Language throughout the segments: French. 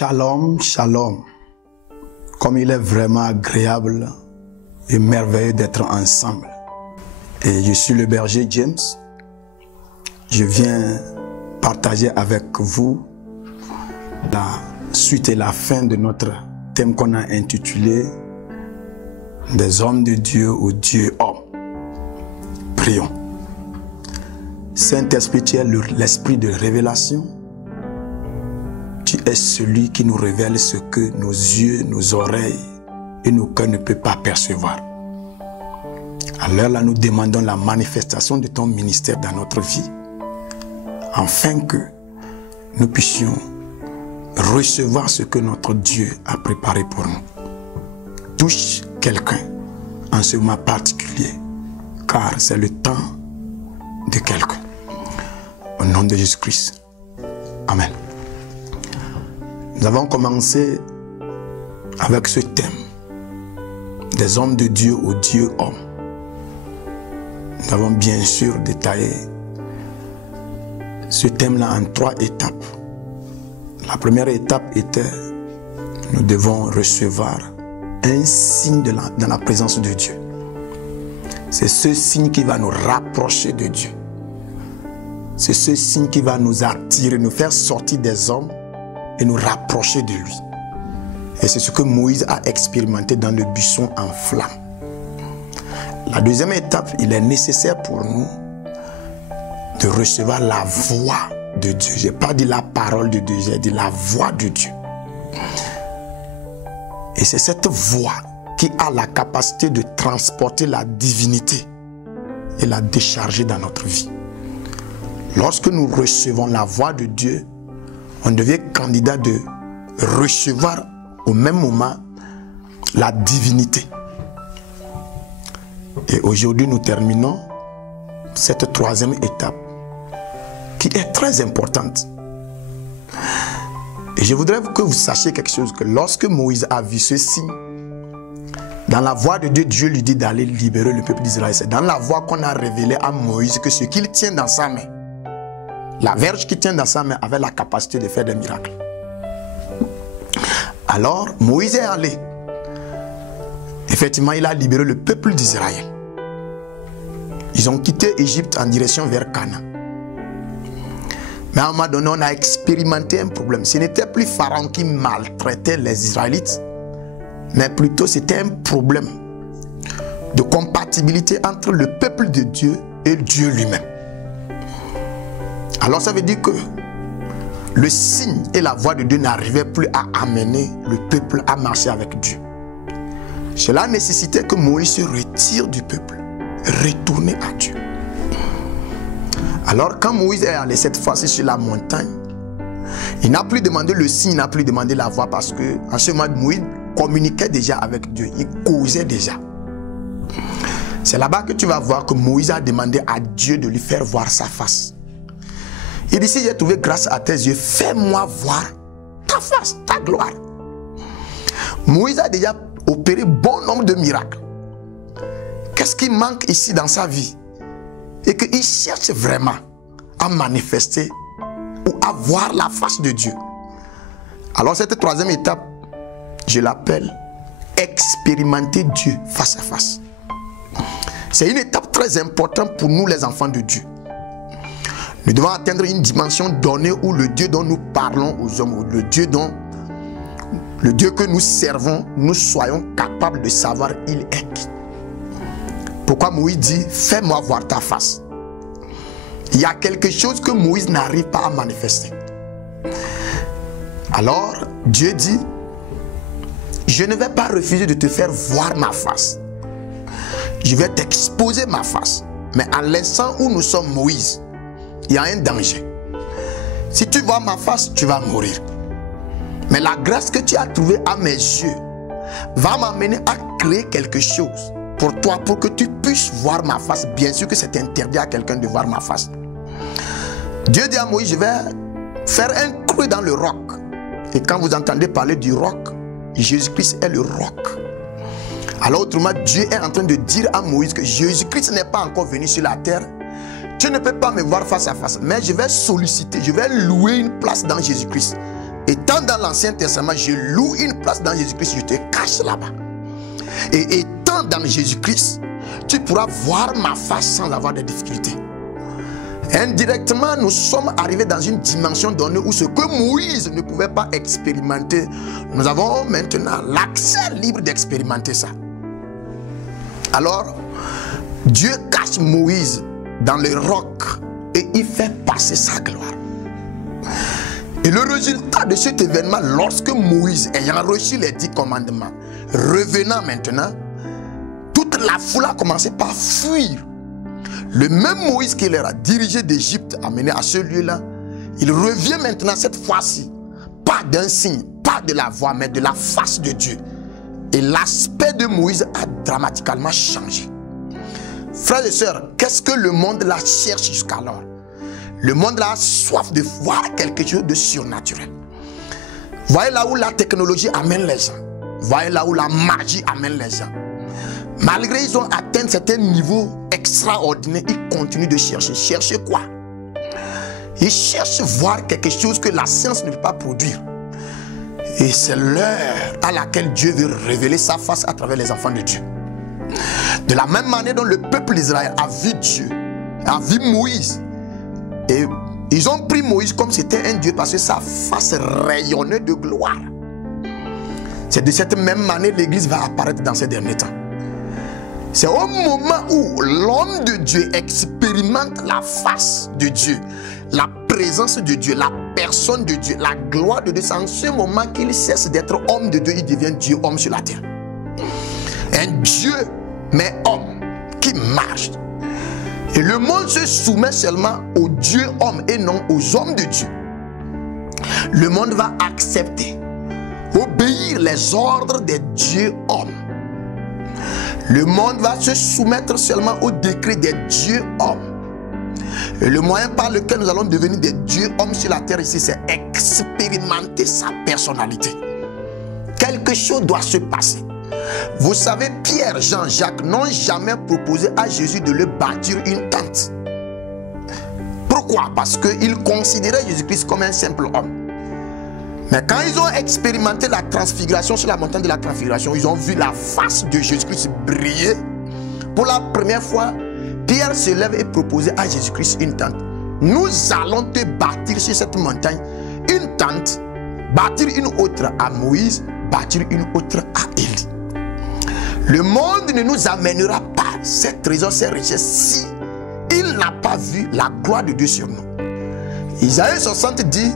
Shalom, shalom. Comme il est vraiment agréable et merveilleux d'être ensemble. Et je suis le berger James. Je viens partager avec vous la suite et la fin de notre thème qu'on a intitulé des hommes de Dieu ou Dieu homme. Prions. Saint-Esprit, tu es l'esprit de révélation. Tu es celui qui nous révèle ce que nos yeux, nos oreilles et nos cœurs ne peuvent pas percevoir. Alors là, nous demandons la manifestation de ton ministère dans notre vie, afin que nous puissions recevoir ce que notre Dieu a préparé pour nous. Touche quelqu'un en ce moment particulier, car c'est le temps de quelqu'un. Au nom de Jésus-Christ. Amen. Nous avons commencé avec ce thème des hommes de Dieu au Dieu homme. Nous avons bien sûr détaillé ce thème-là en 3 étapes. La première étape était, nous devons recevoir un signe dans la présence de Dieu. C'est ce signe qui va nous rapprocher de Dieu. C'est ce signe qui va nous attirer, nous faire sortir des hommes et nous rapprocher de lui. Et c'est ce que Moïse a expérimenté dans le buisson en flamme. La deuxième étape, il est nécessaire pour nous de recevoir la voix de Dieu. Je n'ai pas dit la parole de Dieu, j'ai dit la voix de Dieu. Et c'est cette voix qui a la capacité de transporter la divinité et la décharger dans notre vie. Lorsque nous recevons la voix de Dieu, on devient candidat de recevoir au même moment la divinité. Et aujourd'hui, nous terminons cette 3e étape qui est très importante. Et je voudrais que vous sachiez quelque chose, que lorsque Moïse a vu ce signe, dans la voix de Dieu, Dieu lui dit d'aller libérer le peuple d'Israël. C'est dans la voix qu'on a révélé à Moïse que ce qu'il tient dans sa main, la verge qu'il tient dans sa main avait la capacité de faire des miracles. Alors, Moïse est allé. Effectivement, il a libéré le peuple d'Israël. Ils ont quitté Égypte en direction vers Canaan. Mais à un moment donné, on a expérimenté un problème. Ce n'était plus Pharaon qui maltraitait les Israélites, mais plutôt c'était un problème de compatibilité entre le peuple de Dieu et Dieu lui-même. Alors ça veut dire que le signe et la voix de Dieu n'arrivaient plus à amener le peuple à marcher avec Dieu. Cela nécessitait que Moïse se retire du peuple, retourner à Dieu. Alors quand Moïse est allé cette fois-ci sur la montagne, il n'a plus demandé le signe, il n'a plus demandé la voix, parce que en ce moment Moïse communiquait déjà avec Dieu, il causait déjà. C'est là-bas que tu vas voir que Moïse a demandé à Dieu de lui faire voir sa face. Il dit, si j'ai trouvé grâce à tes yeux, fais-moi voir ta face, ta gloire. Moïse a déjà opéré bon nombre de miracles. Qu'est-ce qui manque ici dans sa vie? Et qu'il cherche vraiment à manifester ou à voir la face de Dieu. Alors cette 3e étape, je l'appelle expérimenter Dieu face à face. C'est une étape très importante pour nous les enfants de Dieu. Nous devons atteindre une dimension donnée où le Dieu dont nous parlons aux hommes, le Dieu que nous servons, nous soyons capables de savoir il est qui. Pourquoi Moïse dit, fais-moi voir ta face. Il y a quelque chose que Moïse n'arrive pas à manifester. Alors, Dieu dit, je ne vais pas refuser de te faire voir ma face. Je vais t'exposer ma face. Mais à l'instant où nous sommes Moïse, il y a un danger. Si tu vois ma face, tu vas mourir. Mais la grâce que tu as trouvée à mes yeux va m'amener à créer quelque chose pour toi, pour que tu puisses voir ma face. Bien sûr que c'est interdit à quelqu'un de voir ma face. Dieu dit à Moïse, je vais faire un creux dans le roc. Et quand vous entendez parler du roc, Jésus-Christ est le roc. Alors autrement, Dieu est en train de dire à Moïse que Jésus-Christ n'est pas encore venu sur la terre. Tu ne peux pas me voir face à face, mais je vais solliciter, je vais louer une place dans Jésus-Christ Étant dans l'Ancien Testament, je loue une place dans Jésus-Christ, je te cache là-bas. Et étant dans Jésus-Christ, tu pourras voir ma face sans avoir de difficultés. Indirectement, nous sommes arrivés dans une dimension donnée où ce que Moïse ne pouvait pas expérimenter, nous avons maintenant l'accès libre d'expérimenter ça. Alors, Dieu cache Moïse dans le roc et il fait passer sa gloire. Et le résultat de cet événement, lorsque Moïse, ayant reçu les 10 commandements, revenant maintenant, toute la foule a commencé par fuir. Le même Moïse qui leur a dirigé d'Égypte, amené à ce lieu-là, il revient maintenant cette fois-ci, pas d'un signe, pas de la voix, mais de la face de Dieu. Et l'aspect de Moïse a dramatiquement changé. Frères et sœurs, qu'est-ce que le monde là cherche jusqu'alors? Le monde là a soif de voir quelque chose de surnaturel. Voyez là où la technologie amène les gens. Voyez là où la magie amène les gens. Malgré qu'ils ont atteint certains niveaux extraordinaires, ils continuent de chercher. Chercher quoi? Ils cherchent voir quelque chose que la science ne peut pas produire. Et c'est l'heure à laquelle Dieu veut révéler sa face à travers les enfants de Dieu. De la même manière dont le peuple d'Israël a vu Dieu, a vu Moïse. Et ils ont pris Moïse comme c'était un Dieu parce que sa face rayonnait de gloire. C'est de cette même manière que l'Église va apparaître dans ces derniers temps. C'est au moment où l'homme de Dieu expérimente la face de Dieu, la présence de Dieu, la personne de Dieu, la gloire de Dieu. C'est en ce moment qu'il cesse d'être homme de Dieu, il devient Dieu homme sur la terre. Un Dieu, mais homme, qui marche. Et le monde se soumet seulement aux dieux hommes et non aux hommes de Dieu. Le monde va accepter, obéir les ordres des dieux hommes. Le monde va se soumettre seulement aux décrets des dieux hommes. Et le moyen par lequel nous allons devenir des dieux hommes sur la terre ici, c'est expérimenter sa personnalité. Quelque chose doit se passer. Vous savez, Pierre, Jean, Jacques n'ont jamais proposé à Jésus de leur bâtir une tente. Pourquoi? Parce qu'ils considéraient Jésus-Christ comme un simple homme. Mais quand ils ont expérimenté la transfiguration sur la montagne de la transfiguration, ils ont vu la face de Jésus-Christ briller. Pour la première fois, Pierre se lève et propose à Jésus-Christ une tente. Nous allons te bâtir sur cette montagne une tente, bâtir une autre à Moïse, bâtir une autre à Élie. Le monde ne nous amènera pas cette trésor, ces richesses, si il n'a pas vu la gloire de Dieu sur nous. Isaïe 60 dit: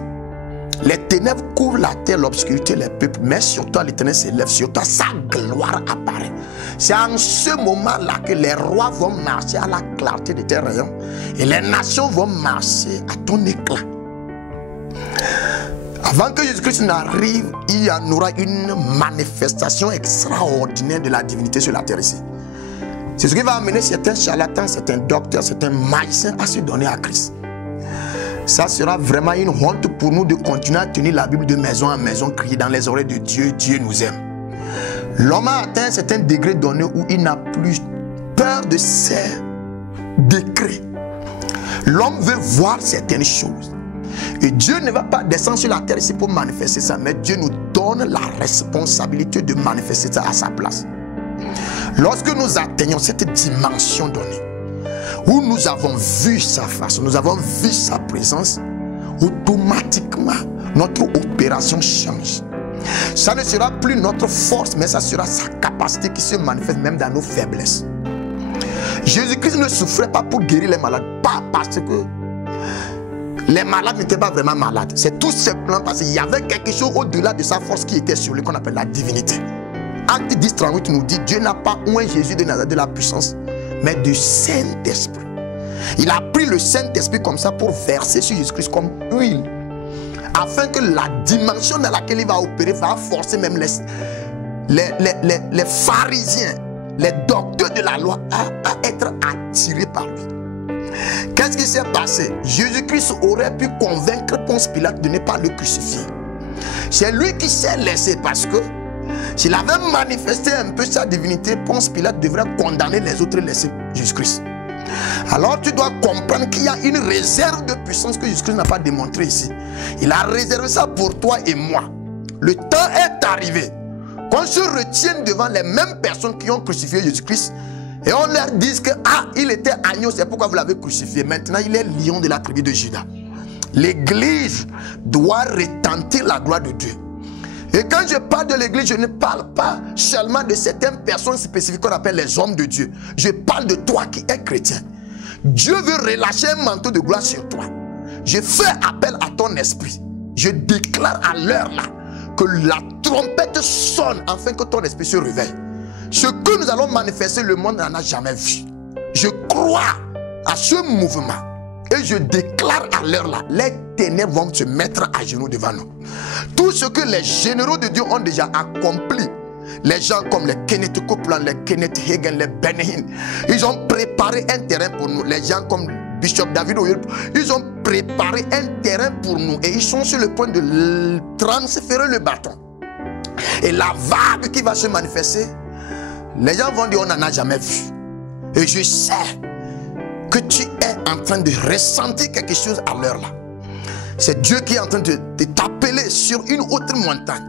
les ténèbres couvrent la terre, l'obscurité les peuples, mais sur toi l'Éternel s'élève, sur toi sa gloire apparaît. C'est en ce moment-là que les rois vont marcher à la clarté de tes rayons et les nations vont marcher à ton éclat. Avant que Jésus-Christ n'arrive, il y en aura une manifestation extraordinaire de la divinité sur la terre ici. C'est ce qui va amener certains charlatans, certains docteurs, certains magiciens à se donner à Christ. Ça sera vraiment une honte pour nous de continuer à tenir la Bible de maison en maison, crier dans les oreilles de Dieu, Dieu nous aime. L'homme a atteint un certain degré donné où il n'a plus peur de ses décrets. L'homme veut voir certaines choses. Et Dieu ne va pas descendre sur la terre ici pour manifester ça, mais Dieu nous donne la responsabilité de manifester ça à sa place. Lorsque nous atteignons cette dimension donnée, où nous avons vu sa face, nous avons vu sa présence, automatiquement notre opération change. Ça ne sera plus notre force, mais ça sera sa capacité qui se manifeste même dans nos faiblesses. Jésus-Christ ne souffrait pas pour guérir les malades, pas parce que les malades n'étaient pas vraiment malades. C'est tout simplement parce qu'il y avait quelque chose au-delà de sa force qui était sur lui, qu'on appelle la divinité. Acte 10:38 nous dit: Dieu n'a pas oint Jésus de Nazareth de la puissance, mais du Saint-Esprit. Il a pris le Saint-Esprit comme ça pour verser sur Jésus-Christ comme huile, afin que la dimension dans laquelle il va opérer va forcer même les pharisiens, les docteurs de la loi à être attirés par lui. Qu'est-ce qui s'est passé? Jésus-Christ aurait pu convaincre Ponce Pilate de ne pas le crucifier. C'est lui qui s'est laissé, parce que s'il avait manifesté un peu sa divinité, Ponce Pilate devrait condamner les autres et laisser Jésus-Christ. Alors tu dois comprendre qu'il y a une réserve de puissance que Jésus-Christ n'a pas démontrée ici. Il a réservé ça pour toi et moi. Le temps est arrivé qu'on se retienne devant les mêmes personnes qui ont crucifié Jésus-Christ et on leur dise que il était agneau, c'est pourquoi vous l'avez crucifié. Maintenant il est lion de la tribu de Juda. L'église doit retentir la gloire de Dieu. Et quand je parle de l'église, je ne parle pas seulement de certaines personnes spécifiques qu'on appelle les hommes de Dieu. Je parle de toi qui es chrétien. Dieu veut relâcher un manteau de gloire sur toi. Je fais appel à ton esprit. Je déclare à l'heure là que la trompette sonne afin que ton esprit se réveille. Ce que nous allons manifester, le monde n'en a jamais vu. Je crois à ce mouvement. Et je déclare à l'heure là, les ténèbres vont se mettre à genoux devant nous. Tout ce que les généraux de Dieu ont déjà accompli, les gens comme les Kenneth Copeland, les Kenneth Hagin, les Benny, ils ont préparé un terrain pour nous. Les gens comme Bishop David Oyedepo, ils ont préparé un terrain pour nous et ils sont sur le point de transférer le bâton. Et la vague qui va se manifester, les gens vont dire on n'en a jamais vu. Et je sais que tu es en train de ressentir quelque chose à l'heure là. C'est Dieu qui est en train de t'appeler sur une autre montagne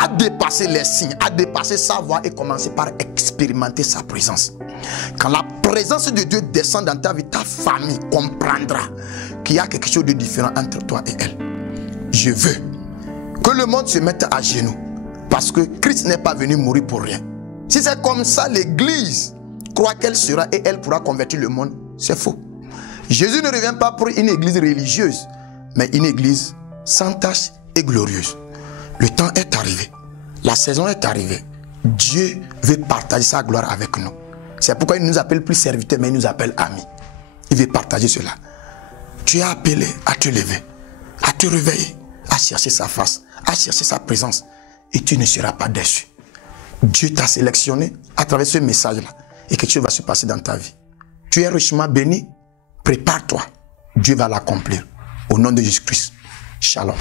à dépasser les signes, à dépasser sa voix et commencer par expérimenter sa présence. Quand la présence de Dieu descend dans ta vie, ta famille comprendra qu'il y a quelque chose de différent entre toi et elle. Je veux que le monde se mette à genoux parce que Christ n'est pas venu mourir pour rien. Si c'est comme ça, l'église croit qu'elle sera et elle pourra convertir le monde, c'est faux. Jésus ne revient pas pour une église religieuse, mais une église sans tache et glorieuse. Le temps est arrivé. La saison est arrivée. Dieu veut partager sa gloire avec nous. C'est pourquoi il ne nous appelle plus serviteurs, mais il nous appelle amis. Il veut partager cela. Tu es appelé à te lever, à te réveiller, à chercher sa face, à chercher sa présence. Et tu ne seras pas déçu. Dieu t'a sélectionné à travers ce message-là. Et quelque chose va se passer dans ta vie. Tu es richement béni. Prépare-toi. Dieu va l'accomplir. Au nom de Jésus-Christ. Shalom.